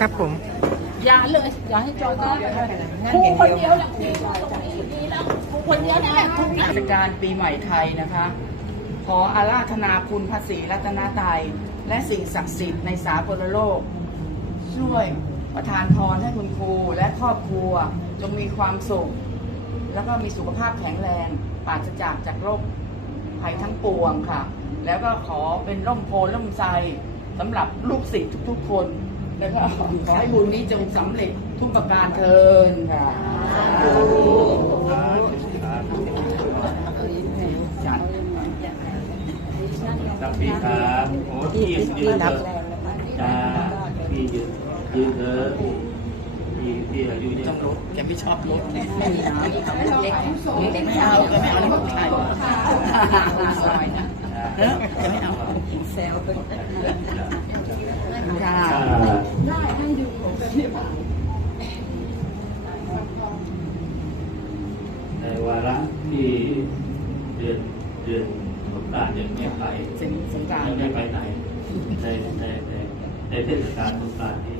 ครับผม อย่าเลย อย่าให้จอยก็ครูคนเดียวแหละครูตรงนี้ดีแล้ครูคนเดียวนี่แหละครูการปีใหม่ไทยนะคะ ขออาราธนาคุณภาษีรัตนตรัยและสิ่งศักดิ์สิทธิ์ในสากลโลก ช่วยประทานพรให้คุณครูและครอบครัวจงมีความสุข แล้วก็มีสุขภาพแข็งแรงปราศจากจากโรค ภัยทั้งปวงค่ะ แล้วก็ขอเป็นร่มโพล่มไทรสำหรับลูกศิษย์ทุกๆคน แล้วก็ขอให้บุญนี้จงสำเร็จทุกประการเทินค่ะจัดครับพี่ครับโอ้ที่ยืนยืนเถอะจ้าพี่ยืนยืนเถอะพี่พี่อายุเยต้องรถแกไม่ชอบรถเนี่ยไม่เล็กเล็กไม่เอาแกไม่เอาแล้วมันขายซอยนะเออแกไม่เอาแซวเป็นค่ะได้ให้ดูในวาระที่เดือนเดือนสงกานต์ยังไม่ไปสงสงการไม่ไปไหนในในในในเทศกาลสงกานต์นี้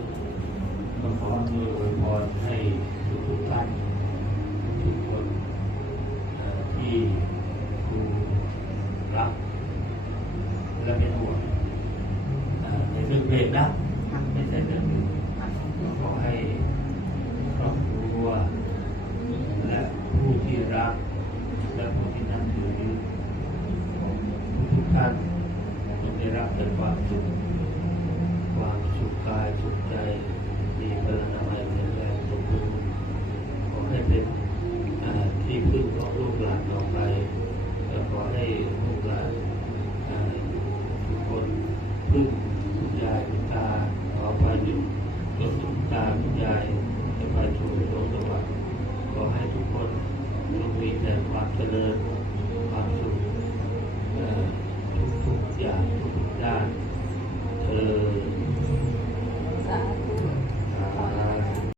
ก็ขออวยพรให้ทุกๆท่านทุกคนเอ่อที่ครูรัก และเป็นห่วงเอ่อ นเรื่องเพลงนะไม่ใช่เรื่องอื่นขอให้ครอบครัว และผู้ที่รัก และผู้ที่นับถือของทุกท่านจงได้รับแต่ความสุขความสุขกายสุขใจมีพลังงานแข็งแรงสมบูรณ์ขอให้เป็นที่พึ่งของลูกหลานต่อไปและขอให้ลูกหลานทุกคนพึ่งคุณยายคุณตาขอไปอยู่รถคุณตาคุณยาย จะไ